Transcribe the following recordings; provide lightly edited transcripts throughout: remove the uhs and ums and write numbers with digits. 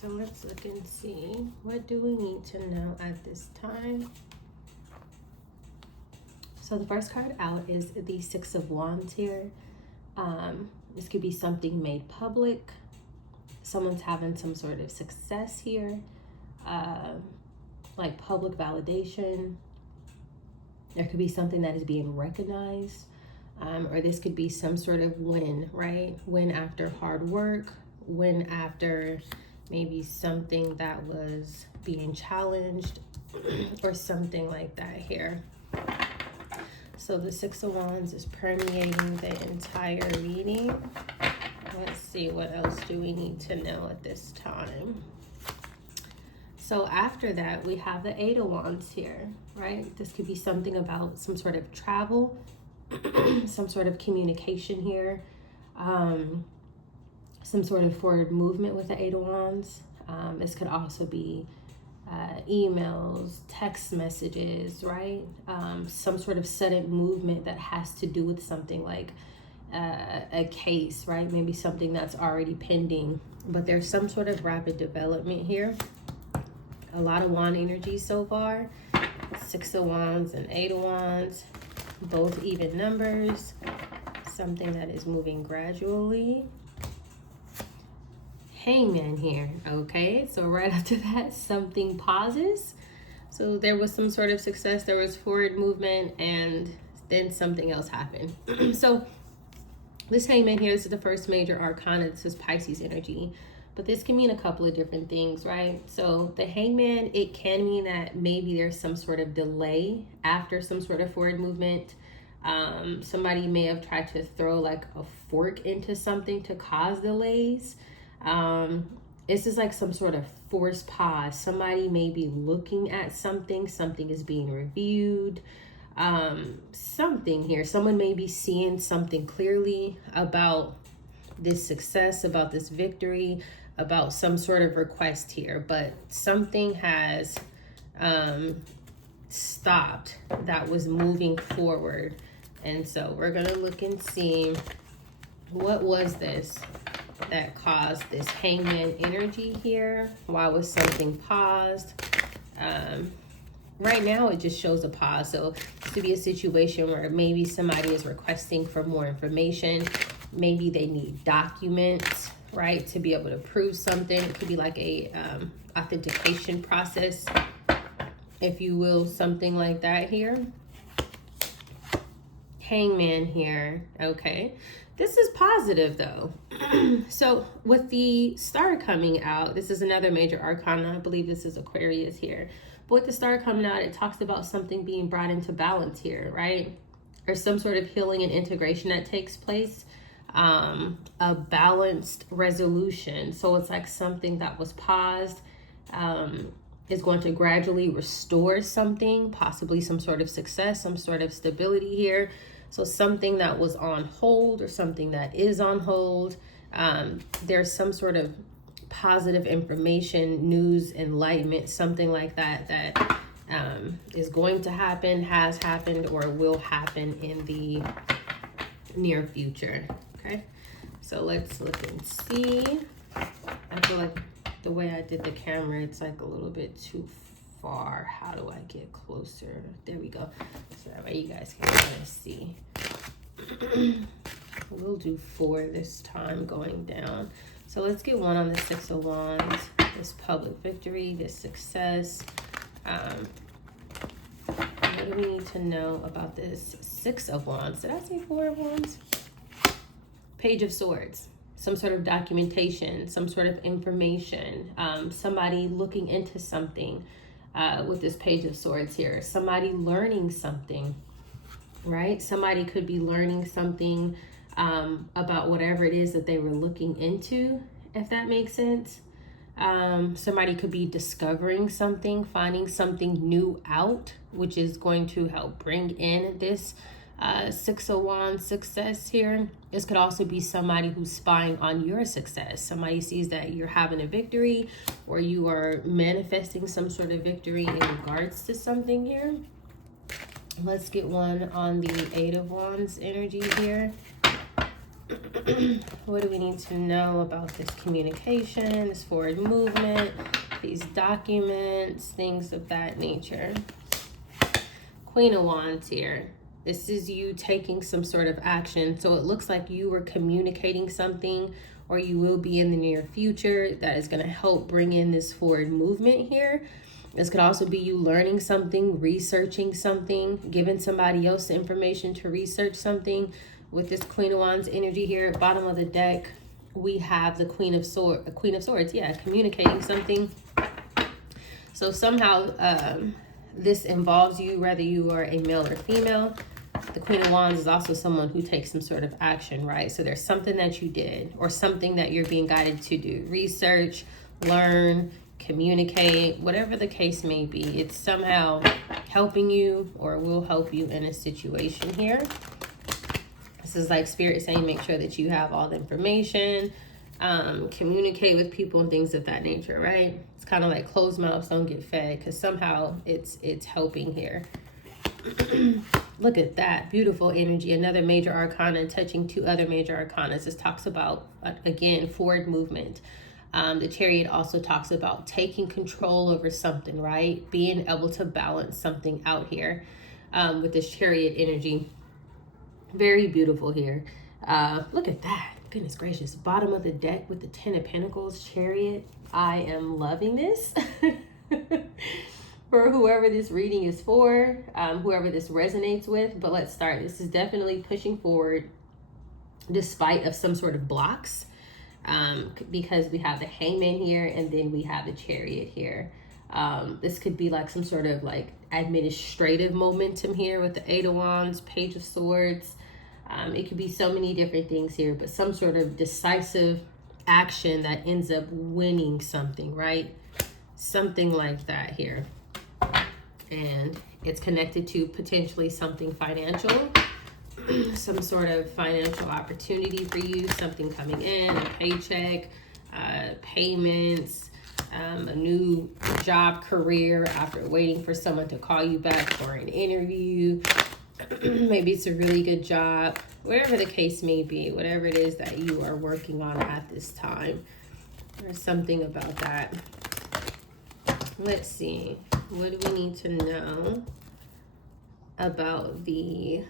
So let's look and see, what do we need to know at this time? So the first card out is the Six of Wands here. This could be something made public. Someone's having some sort of success here, like public validation. There could be something that is being recognized, or this could be some sort of win, right? Win after hard work, win after maybe something that was being challenged or something like that here. So the Six of Wands is permeating the entire reading. Let's see, what else do we need to know at this time? So after that, we have the Eight of Wands here, right? This could be something about some sort of travel, some sort of communication here, some sort of forward movement with the Eight of Wands. This could also be emails, text messages, right? Some sort of sudden movement that has to do with something like a case, right? Maybe something that's already pending, but there's some sort of rapid development here. A lot of wand energy so far. Six of Wands and Eight of Wands, both even numbers. Something that is moving gradually. Hangman here, okay? So right after that, something pauses. So there was some sort of success, there was forward movement, and then something else happened. So this Hangman here, this is the first major arcana. This is Pisces energy. But this can mean a couple of different things, right? So the Hangman, it can mean that maybe there's some sort of delay after some sort of forward movement. Somebody may have tried to throw like a fork into something to cause delays. This is like some sort of forced pause. Somebody may be looking at something is being reviewed. Something here, someone may be seeing something clearly about this success, about this victory, about some sort of request here, but something has stopped that was moving forward. And so we're gonna look and see, what was this that caused this Hangman energy here? Why was something paused? Right now, it just shows a pause. So this could be a situation where maybe somebody is requesting for more information. Maybe they need documents, right, to be able to prove something. It could be like a authentication process, if you will, something like that here. Hangman here, okay. This is positive though. So with the star coming out, this is another major arcana. I believe this is Aquarius here. But with the star coming out, it talks about something being brought into balance here, right? Or some sort of healing and integration that takes place. A balanced resolution. So it's like something that was paused is going to gradually restore something, possibly some sort of success, some sort of stability here. So something that was on hold or something that is on hold. There's some sort of positive information, news, enlightenment, something like that that is going to happen, has happened, or will happen in the near future. Okay, so let's look and see. I feel like the way I did the camera, it's like a little bit too far. How do I get closer? There we go. So that way you guys can kind of see. We'll do 4 this time going down. So let's get 1 on the Six of Wands. This public victory, this success. What do we need to know about this Six of Wands? Did I say 4 of Wands? Page of Swords. Some sort of documentation, some sort of information. Somebody looking into something with this Page of Swords here. Somebody learning something, right? Somebody could be learning something about whatever it is that they were looking into, if that makes sense. Somebody could be discovering something, finding something new out, which is going to help bring in this Six of Wands success here. This could also be somebody who's spying on your success. Somebody sees that you're having a victory, or you are manifesting some sort of victory in regards to something here. Let's get 1 on the Eight of Wands energy here. What do we need to know about this communication, this forward movement, these documents, things of that nature? Queen of Wands here. This is you taking some sort of action. So it looks like you were communicating something, or you will be in the near future, that is going to help bring in this forward movement here. This could also be you learning something, researching something, giving somebody else information to research something. With this Queen of Wands energy here at bottom of the deck, we have the Queen of Swords, yeah, communicating something. So somehow this involves you, whether you are a male or female. The Queen of Wands is also someone who takes some sort of action, right? So there's something that you did, or something that you're being guided to do. Research, learn, communicate, whatever the case may be. It's somehow helping you or will help you in a situation here. This is like Spirit saying, make sure that you have all the information, communicate with people and things of that nature, right? It's kind of like closed mouths don't get fed, because somehow it's helping here. Look at that beautiful energy. Another major arcana touching two other major arcanas. This talks about, again, forward movement. The Chariot also talks about taking control over something, right? Being able to balance something out here with this Chariot energy. Very beautiful here. Look at that. Goodness gracious. Bottom of the deck with the 10 of Pentacles, Chariot. I am loving this. For whoever this reading is for, whoever this resonates with. But let's start. This is definitely pushing forward despite of some sort of blocks. Because we have the Hangman here, and then we have the Chariot here. This could be like some sort of like administrative momentum here with the Eight of Wands, Page of Swords. It could be so many different things here, but some sort of decisive action that ends up winning something, right? Something like that here. And it's connected to potentially something financial. Some sort of financial opportunity for you, something coming in, a paycheck, payments, a new job, career, after waiting for someone to call you back for an interview. Maybe it's a really good job, whatever the case may be, whatever it is that you are working on at this time. There's something about that. Let's see. What do we need to know about the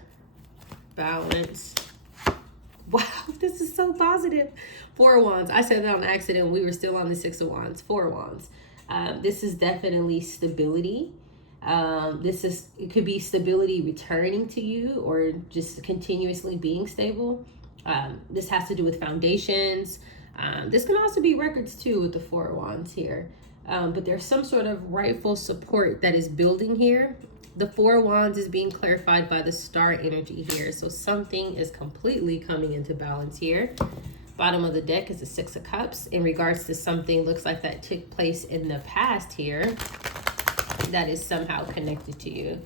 balance? Wow, this is so positive. Four of Wands. I said that on accident. We were still on the Six of Wands. Four of Wands. This is definitely stability. It could be stability returning to you, or just continuously being stable. This has to do with foundations. This can also be records too with the Four of Wands here. But there's some sort of rightful support that is building here. The Four of Wands is being clarified by the star energy here. So something is completely coming into balance here. Bottom of the deck is the Six of Cups. In regards to something looks like that took place in the past here, that is somehow connected to you.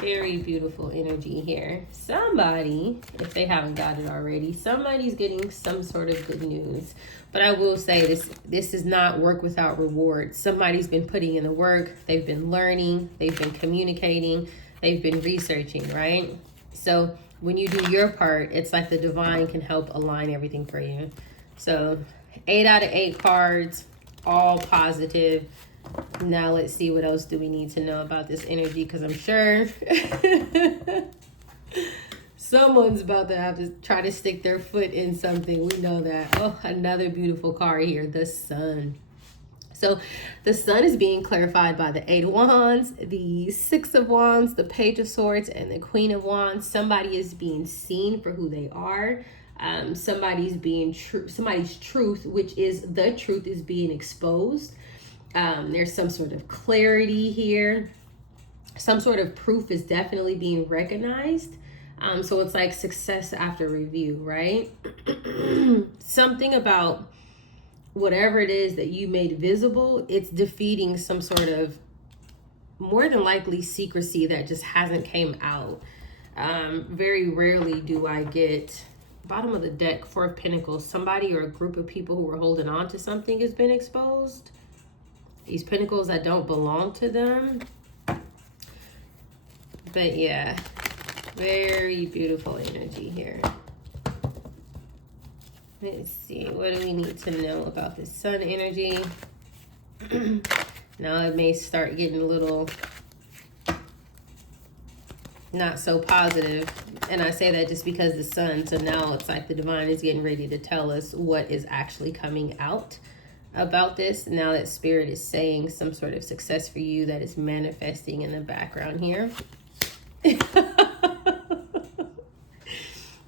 Very beautiful energy here. Somebody, if they haven't got it already, somebody's getting some sort of good news. But I will say this is not work without reward. Somebody's been putting in the work. They've been learning. They've been communicating. They've been researching, right? So when you do your part, it's like the divine can help align everything for you. So 8 out of 8 cards, all positive. Now let's see, what else do we need to know about this energy, because I'm sure someone's about to have to try to stick their foot in something. We know that. Oh, another beautiful card here, the Sun. So the Sun is being clarified by the Eight of Wands, the Six of Wands, the Page of Swords, and the Queen of Wands. Somebody is being seen for who they are. Somebody's being somebody's truth, which is the truth, is being exposed. There's some sort of clarity here. Some sort of proof is definitely being recognized. So it's like success after review, right? Something about whatever it is that you made visible, it's defeating some sort of, more than likely, secrecy that just hasn't came out. Very rarely do I get, bottom of the deck, Four of Pentacles, somebody or a group of people who were holding on to something has been exposed. These pentacles that don't belong to them. But yeah, very beautiful energy here. Let's see, what do we need to know about the sun energy? Now it may start getting a little not so positive, and I say that just because the sun, so now it's like the divine is getting ready to tell us what is actually coming out about this, now that spirit is saying some sort of success for you that is manifesting in the background here.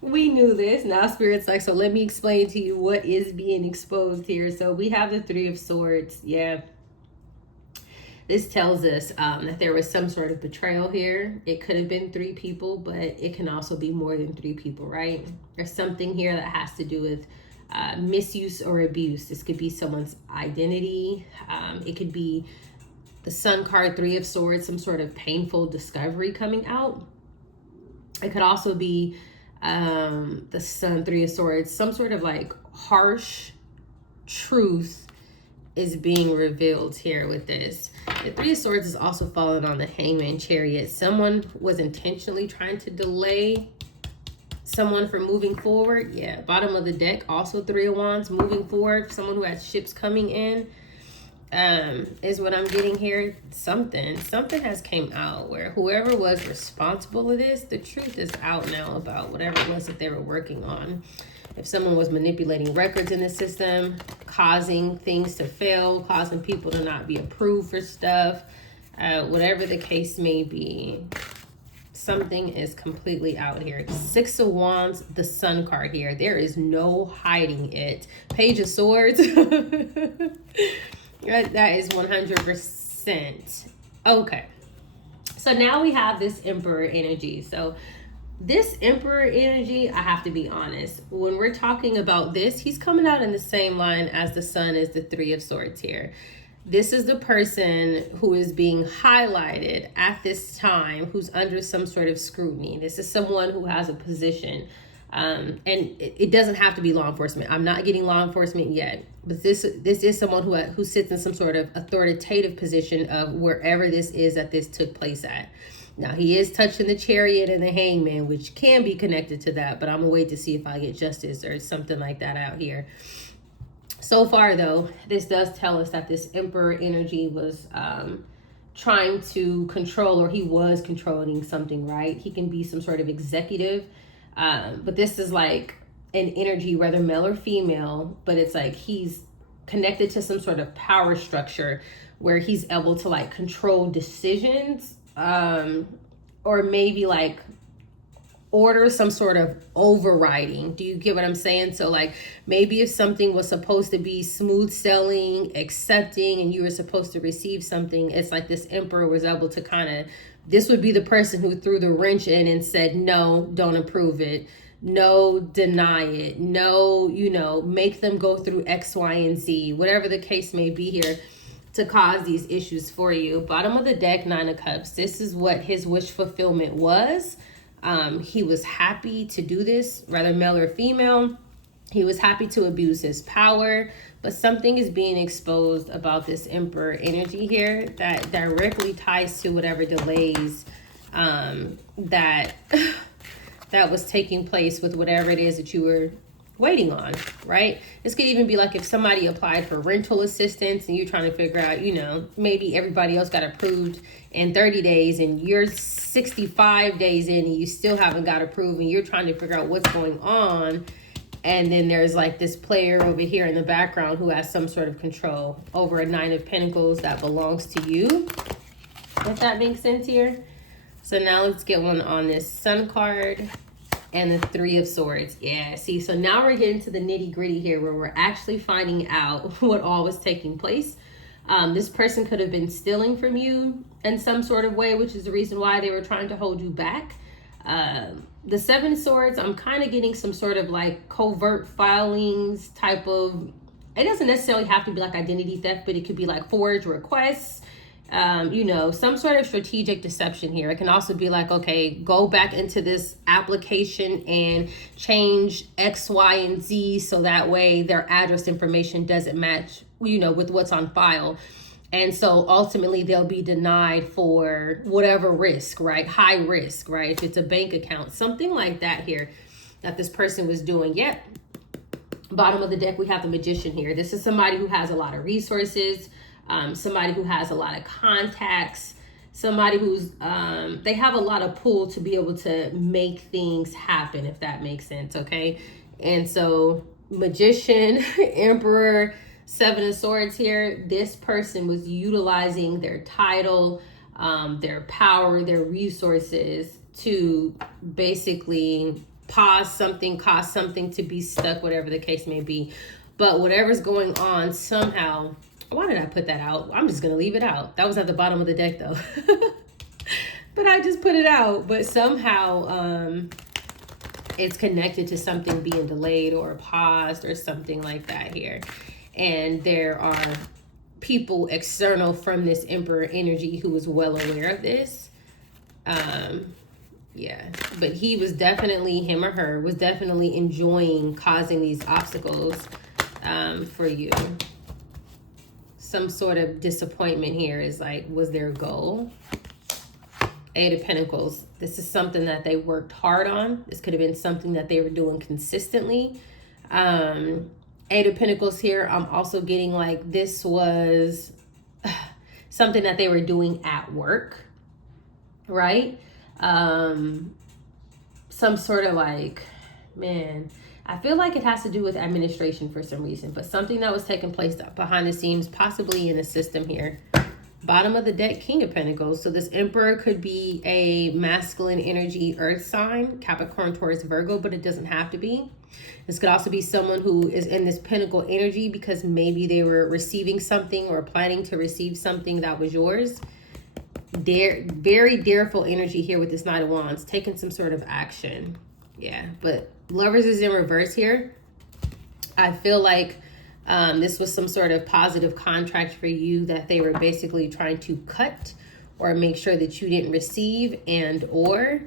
We knew this. Now spirit's like, so let me explain to you what is being exposed here. So we have the Three of Swords. Yeah, this tells us that there was some sort of betrayal here. It could have been 3 people, but it can also be more than 3 people, right? There's something here that has to do with misuse or abuse. This could be someone's identity. It could be the Sun card, Three of Swords, some sort of painful discovery coming out. It could also be the Sun, Three of Swords, some sort of like harsh truth is being revealed here with this. The Three of Swords is also falling on the Hangman Chariot. Someone was intentionally trying to delay someone from moving forward. Yeah, bottom of the deck, also Three of Wands, moving forward. Someone who has ships coming in is what I'm getting here. Something has came out where whoever was responsible for this, the truth is out now about whatever it was that they were working on. If someone was manipulating records in the system, causing things to fail, causing people to not be approved for stuff, whatever the case may be, something is completely out here. 6 of Wands, the Sun card here. There is no hiding it. Page of Swords. That is 100%. Okay. So now we have this Emperor energy. So this Emperor energy, I have to be honest, when we're talking about this, he's coming out in the same line as the Sun is the Three of Swords here. This is the person who is being highlighted at this time, who's under some sort of scrutiny. This is someone who has a position. And it doesn't have to be law enforcement. I'm not getting law enforcement yet, but this is someone who sits in some sort of authoritative position of wherever this is that this took place at. Now, he is touching the Chariot and the Hangman, which can be connected to that, but I'm gonna wait to see if I get justice or something like that out here. So far, though, this does tell us that this Emperor energy was trying to control, or he was controlling something, right? He can be some sort of executive, but this is like an energy, whether male or female, but it's like he's connected to some sort of power structure where he's able to like control decisions, or maybe like order some sort of overriding. Do you get what I'm saying? So like maybe if something was supposed to be smooth sailing, accepting, and you were supposed to receive something, it's like this Emperor was able to kind of, this would be the person who threw the wrench in and said, no, don't approve it. No, deny it. No, make them go through X, Y, and Z, whatever the case may be here, to cause these issues for you. Bottom of the deck, Nine of Cups. This is what his wish fulfillment was. He was happy to do this, whether male or female. He was happy to abuse his power, but something is being exposed about this Emperor energy here that directly ties to whatever delays that was taking place with whatever it is that you were waiting on, right? This could even be like if somebody applied for rental assistance and you're trying to figure out, maybe everybody else got approved in 30 days and you're 65 days in and you still haven't got approved and you're trying to figure out what's going on. And then there's like this player over here in the background who has some sort of control over a Nine of Pentacles that belongs to you, if that makes sense here. So now let's get one on this Sun card and the Three of Swords. Yeah, see, so now we're getting to the nitty gritty here where we're actually finding out what all was taking place. This person could have been stealing from you in some sort of way, which is the reason why they were trying to hold you back. The Seven of Swords, I'm kind of getting some sort of like covert filings type of, it doesn't necessarily have to be like identity theft, but it could be like forged requests, some sort of strategic deception here. It can also be like, okay, go back into this application and change X, Y, and Z so that way their address information doesn't match, with what's on file. And so ultimately they'll be denied for whatever risk, right? High risk, right? If it's a bank account, something like that here that this person was doing. Yep. Bottom of the deck, we have the Magician here. This is somebody who has a lot of resources, somebody who has a lot of contacts, somebody who's, they have a lot of pull to be able to make things happen, if that makes sense, okay? And so Magician, Emperor, Seven of Swords here, this person was utilizing their title, their power, their resources to basically pause something, cause something to be stuck, whatever the case may be. But whatever's going on, somehow, why did I put that out? I'm just going to leave it out. That was at the bottom of the deck though. But I just put it out. But somehow it's connected to something being delayed or paused or something like that here. And there are people external from this Emperor energy who is well aware of this. Yeah, but he was definitely, him or her, was definitely enjoying causing these obstacles for you. Some sort of disappointment here is like, was their goal. Eight of Pentacles. This is something that they worked hard on. This could have been something that they were doing consistently. Eight of Pentacles here, I'm also getting like this was something that they were doing at work, right? Some sort of like, man, I feel like it has to do with administration for some reason, but something that was taking place behind the scenes, possibly in the system here. Bottom of the deck, King of Pentacles. So this Emperor could be a masculine energy earth sign, Capricorn, Taurus, Virgo, but it doesn't have to be. This could also be someone who is in this Pentacle energy because maybe they were receiving something or planning to receive something that was yours. Very dareful energy here with this Knight of Wands, taking some sort of action. Yeah, but Lovers is in reverse here. I feel like this was some sort of positive contract for you that they were basically trying to cut or make sure that you didn't receive, and or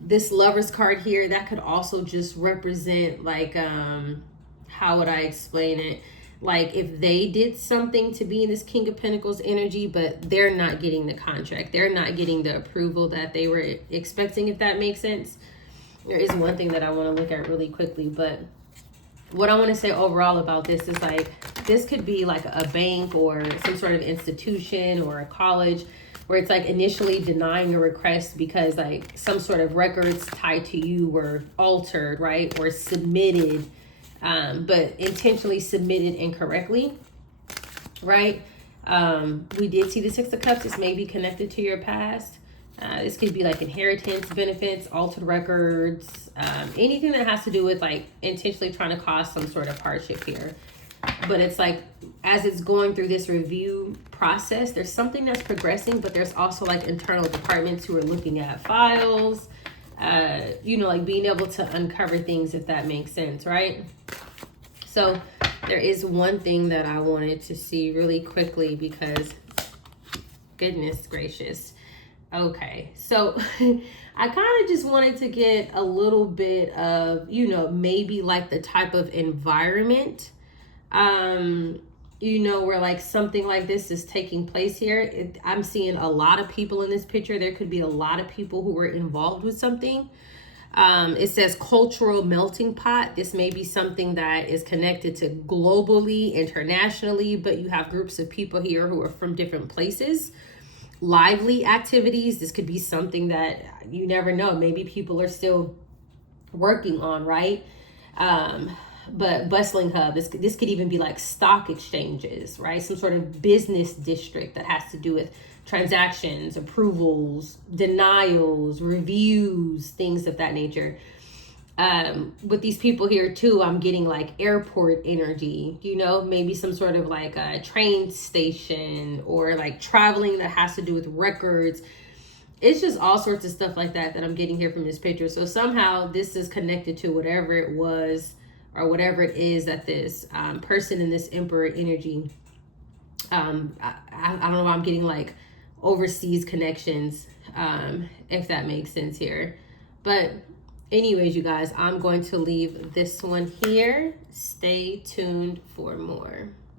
this Lovers card here, that could also just represent like, how would I explain it? Like if they did something to be in this King of Pentacles energy, but they're not getting the contract. They're not getting the approval that they were expecting, if that makes sense. There is one thing that I want to look at really quickly, but what I want to say overall about this is like, this could be like a bank or some sort of institution or a college where it's like initially denying a request because like some sort of records tied to you were altered, right? Or submitted, but intentionally submitted incorrectly, right? We did see the Six of Cups. This may be connected to your past. This could be like inheritance benefits, altered records, anything that has to do with like intentionally trying to cause some sort of hardship here. But it's like, as it's going through this review process, there's something that's progressing, but there's also like internal departments who are looking at files, you know, like being able to uncover things, if that makes sense, right? So there is one thing that I wanted to see really quickly because goodness gracious. Okay, so I kind of just wanted to get a little bit of, you know, maybe like the type of environment, you know, where like something like this is taking place here. I'm seeing a lot of people in this picture. There could be a lot of people who were involved with something. It says cultural melting pot. This may be something that is connected to globally, internationally, but you have groups of people here who are from different places. Lively activities. This could be something that you never know. Maybe people are still working on, right? But bustling hub. This could even be like stock exchanges, right? Some sort of business district that has to do with transactions, approvals, denials, reviews, things of that nature. With these people here too, I'm getting like airport energy, you know, maybe some sort of like a train station or like traveling that has to do with records. It's just all sorts of stuff like that I'm getting here from this picture. So somehow this is connected to whatever it was or whatever it is that this person in this Emperor energy, I don't know why I'm getting like overseas connections, if that makes sense here. But anyways, you guys, I'm going to leave this one here. Stay tuned for more.